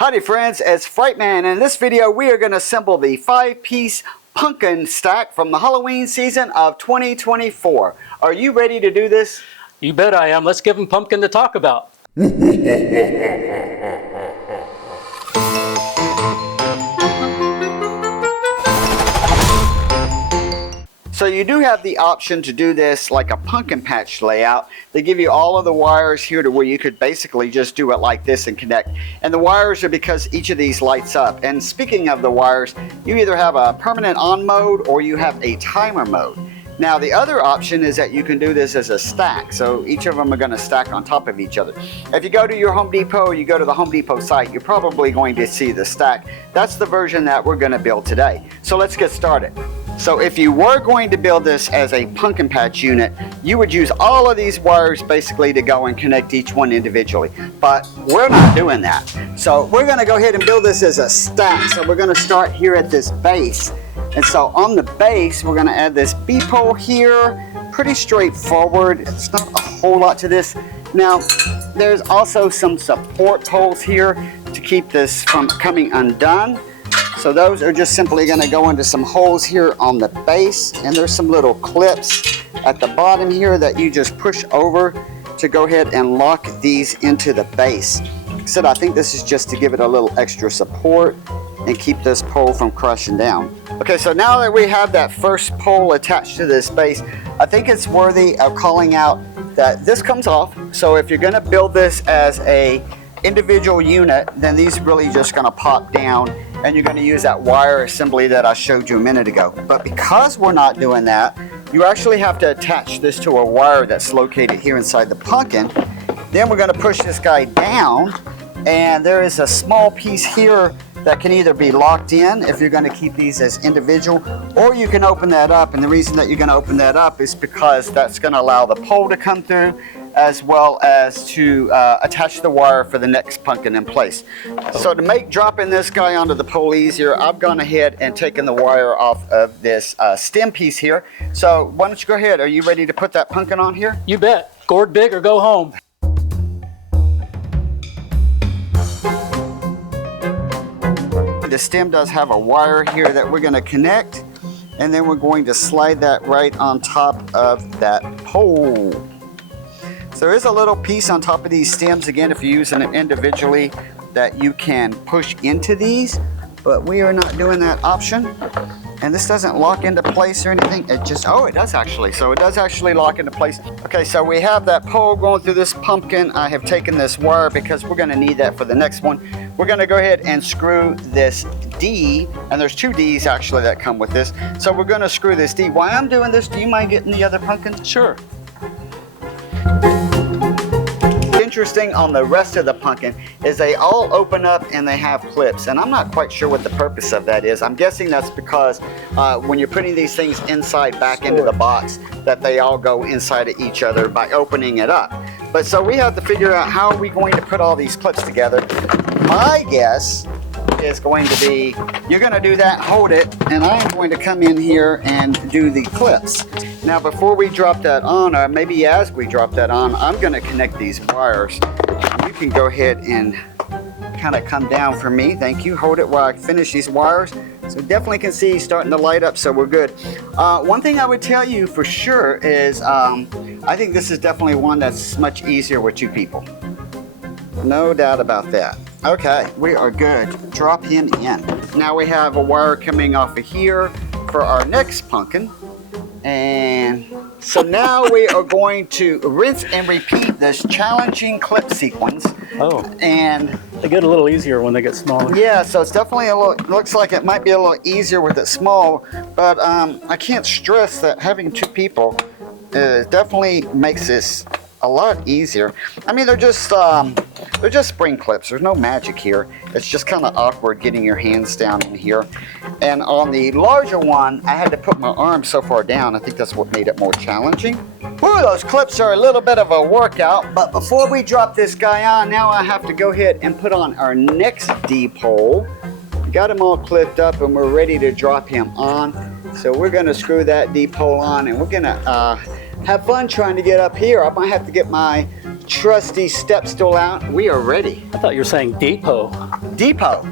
Howdy friends, it's Frightman, and in this video we are going to assemble the 5-piece pumpkin stack from the Halloween season of 2024. Are you ready to do this? You bet I am. Let's give them pumpkin to talk about. So you do have the option to do this like a pumpkin patch layout. They give you all of the wires here to where you could basically just do it like this and connect. And the wires are because each of these lights up. And speaking of the wires, you either have a permanent on mode or you have a timer mode. Now the other option is that you can do this as a stack. So each of them are going to stack on top of each other. If you go to your Home Depot or you go to the Home Depot site, you're probably going to see the stack. That's the version that we're going to build today. So let's get started. So if you were going to build this as a pumpkin patch unit, you would use all of these wires basically to go and connect each one individually. But we're not doing that. So we're going to go ahead and build this as a stack. So we're going to start here at this base. And so on the base, we're going to add this B-pole here. Pretty straightforward. It's not a whole lot to this. Now, there's also some support poles here to keep this from coming undone. So those are just simply going to go into some holes here on the base, and there's some little clips at the bottom here that you just push over to go ahead and lock these into the base. So I think this is just to give it a little extra support and keep this pole from crushing down. Okay, so now that we have that first pole attached to this base, I think it's worthy of calling out that this comes off. So if you're going to build this as a individual unit, then these really just going to pop down, and you're going to use that wire assembly that I showed you a minute ago. But because we're not doing that, you actually have to attach this to a wire that's located here inside the pumpkin. Then we're going to push this guy down, and there is a small piece here that can either be locked in if you're going to keep these as individual, or you can open that up. And the reason that you're going to open that up is because that's going to allow the pole to come through, as well as to attach the wire for the next pumpkin in place. So to make dropping this guy onto the pole easier, I've gone ahead and taken the wire off of this stem piece here. So why don't you go ahead? Are you ready to put that pumpkin on here? You bet. Gourd big or go home. The stem does have a wire here that we're going to connect, and then we're going to slide that right on top of that pole. So there is a little piece on top of these stems, again, if you're using them individually, that you can push into these, but we are not doing that option. And this doesn't lock into place or anything. It just, oh, it does actually. So it does actually lock into place. Okay, so we have that pole going through this pumpkin. I have taken this wire because we're going to need that for the next one. We're going to go ahead and screw this D, and there's 2 Ds actually that come with this. So we're going to screw this D. While I'm doing this, do you mind getting the other pumpkin? Sure. Interesting on the rest of the pumpkin is they all open up and they have clips, and I'm not quite sure what the purpose of that is. I'm guessing that's because when you're putting these things inside back into the box, that they all go inside of each other by opening it up. But so we have to figure out how are we going to put all these clips together. My guess is going to be you're going to do that, hold it, and I'm going to come in here and do the clips. Now before we drop that on, or maybe as we drop that on, I'm going to connect these wires. You can go ahead and kind of come down for me. Thank you. Hold it while I finish these wires. So definitely can see starting to light up, so we're good. One thing I would tell you for sure is I think this is definitely one that's much easier with 2 people. No doubt about that. Okay, we are good. Drop him in. Now we have a wire coming off of here for our next pumpkin. And so now we are going to rinse and repeat this challenging clip sequence. Oh. And they get a little easier when they get smaller. yeah, so it's definitely a little, looks like it might be a little easier with it small, but I can't stress that having 2 people definitely makes this a lot easier. I mean, they're just spring clips. There's no magic here. It's just kind of awkward getting your hands down in here. And on the larger one, I had to put my arm so far down. I think that's what made it more challenging. Whew, those clips are a little bit of a workout. But before we drop this guy on, now I have to go ahead and put on our next D pole. We got him all clipped up and we're ready to drop him on. So we're going to screw that D pole on, and we're going to have fun trying to get up here. I might have to get my trusty step stool out. We are ready. I thought you were saying depot. Depot.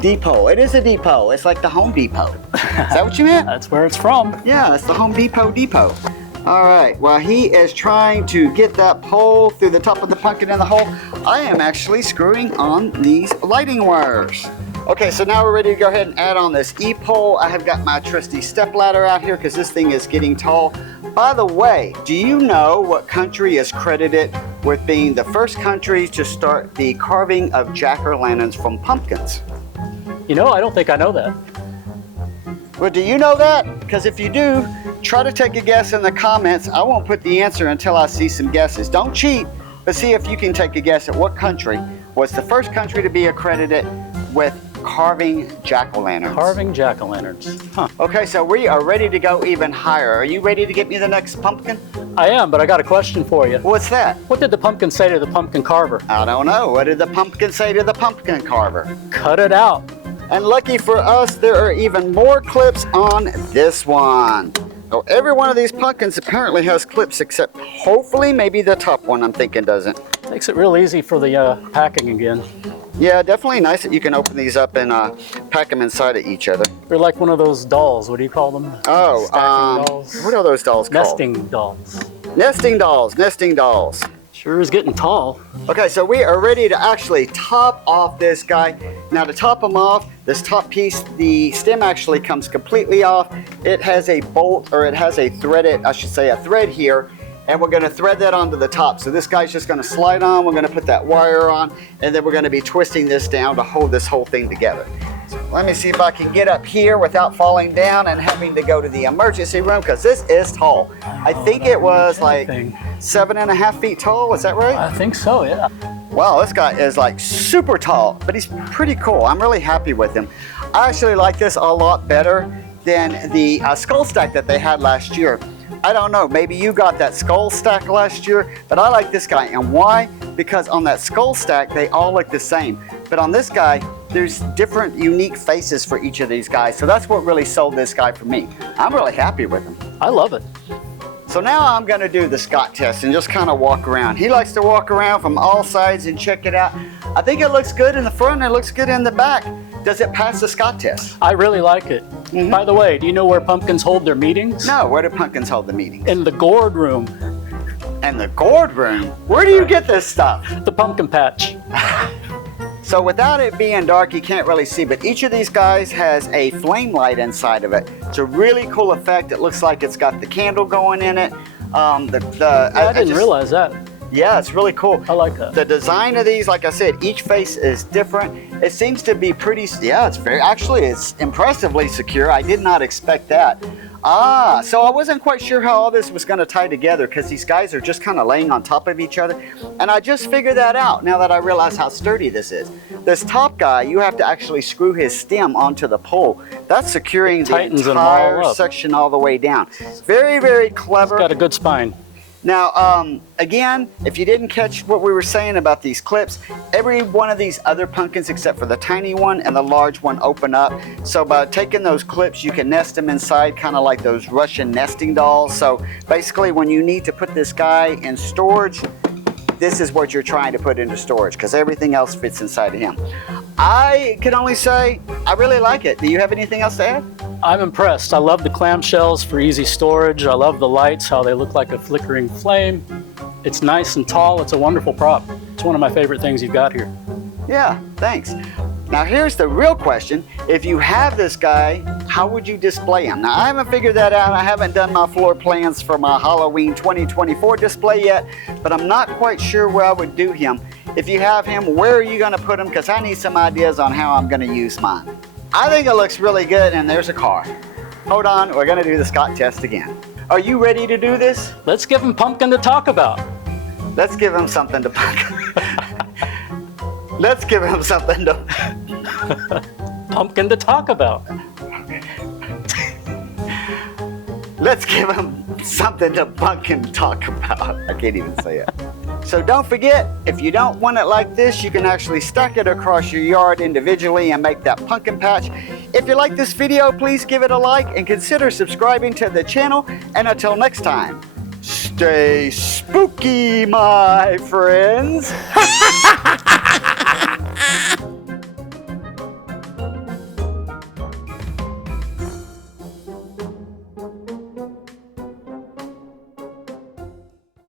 Depot. It is a depot. It's like the Home Depot. Is that what you meant? That's where it's from. Yeah, it's the Home Depot depot. All right, while he is trying to get that pole through the top of the pumpkin in the hole, I am actually screwing on these lighting wires. Okay, so now we're ready to go ahead and add on this E-pole. I have got my trusty step ladder out here because this thing is getting tall. By the way, do you know what country is credited with being the first country to start the carving of jack-o'-lanterns from pumpkins? You know, I don't think I know that. Well, do you know that? Because if you do, try to take a guess in the comments. I won't put the answer until I see some guesses. Don't cheat, but see if you can take a guess at what country was the first country to be accredited with carving jack-o'-lanterns. Carving jack-o'-lanterns. Huh. Okay, so we are ready to go even higher. Are you ready to get me the next pumpkin? I am, but I got a question for you. What's that? What did the pumpkin say to the pumpkin carver? I don't know. What did the pumpkin say to the pumpkin carver? Cut it out. And lucky for us, there are even more clips on this one. So every one of these pumpkins apparently has clips, except hopefully maybe the top one I'm thinking doesn't. Makes it real easy for the packing again. Yeah, definitely nice that you can open these up and pack them inside of each other. They're like one of those dolls. What do you call them? Oh, Stacking dolls? what are those dolls called? Nesting dolls. Nesting dolls, nesting dolls. Sure is getting tall. Okay, so we are ready to actually top off this guy. Now to top him off, this top piece, the stem actually comes completely off. It has a bolt, or it has a threaded, I should say a thread here, and we're gonna thread that onto the top. So this guy's just gonna slide on, we're gonna put that wire on, and then we're gonna be twisting this down to hold this whole thing together. So let me see if I can get up here without falling down and having to go to the emergency room, because this is tall. I think it was like 7.5 feet tall, is that right? I think so, yeah. Wow, this guy is like super tall, but he's pretty cool. I'm really happy with him. I actually like this a lot better than the skull stack that they had last year. I don't know, maybe you got that skull stack last year, but I like this guy. And why? Because on that skull stack, they all look the same. But on this guy, there's different unique faces for each of these guys. So that's what really sold this guy for me. I'm really happy with him. I love it. So now I'm gonna do the Scott test and just kind of walk around. He likes to walk around from all sides and check it out. I think it looks good in the front and it looks good in the back. Does it pass the Scott test? I really like it. By the way, do you know where pumpkins hold their meetings? No, where do pumpkins hold the meetings? In the gourd room. And the gourd room? Where do you get this stuff? The pumpkin patch. So without it being dark, you can't really see, but each of these guys has a flame light inside of it. It's a really cool effect. It looks like it's got the candle going in it. I didn't realize that. Yeah, it's really cool. I like that. The design of these, like I said, each face is different. It seems to be pretty, yeah, it's impressively secure. I did not expect that. So I wasn't quite sure how all this was gonna tie together because these guys are just kind of laying on top of each other. And I just figured that out now that I realize how sturdy this is. This top guy, you have to actually screw his stem onto the pole. That's securing the entire section all the way down. Very, very clever. It's got a good spine. Now, again, if you didn't catch what we were saying about these clips, every one of these other pumpkins except for the tiny one and the large one open up. So by taking those clips, you can nest them inside, kind of like those Russian nesting dolls. So basically when you need to put this guy in storage, this is what you're trying to put into storage because everything else fits inside of him. I can only say I really like it. Do you have anything else to add? I'm impressed. I love the clamshells for easy storage. I love the lights, how they look like a flickering flame. It's nice and tall. It's a wonderful prop. It's one of my favorite things you've got here. Yeah, thanks. Now here's the real question. If you have this guy, how would you display him? Now I haven't figured that out. I haven't done my floor plans for my Halloween 2024 display yet, but I'm not quite sure where I would do him. If you have him, where are you gonna put him? Because I need some ideas on how I'm gonna use mine. I think it looks really good, and there's a car. Hold on, we're gonna do the Scott test again. Are you ready to do this? Let's give him pumpkin to talk about. Let's give him something to Let's give him something to pumpkin to talk about. Let's give him something to pumpkin talk about. I can't even say it. So don't forget, if you don't want it like this, you can actually stack it across your yard individually and make that pumpkin patch. If you like this video, please give it a like and consider subscribing to the channel. And until next time, stay Stay spooky, my friends.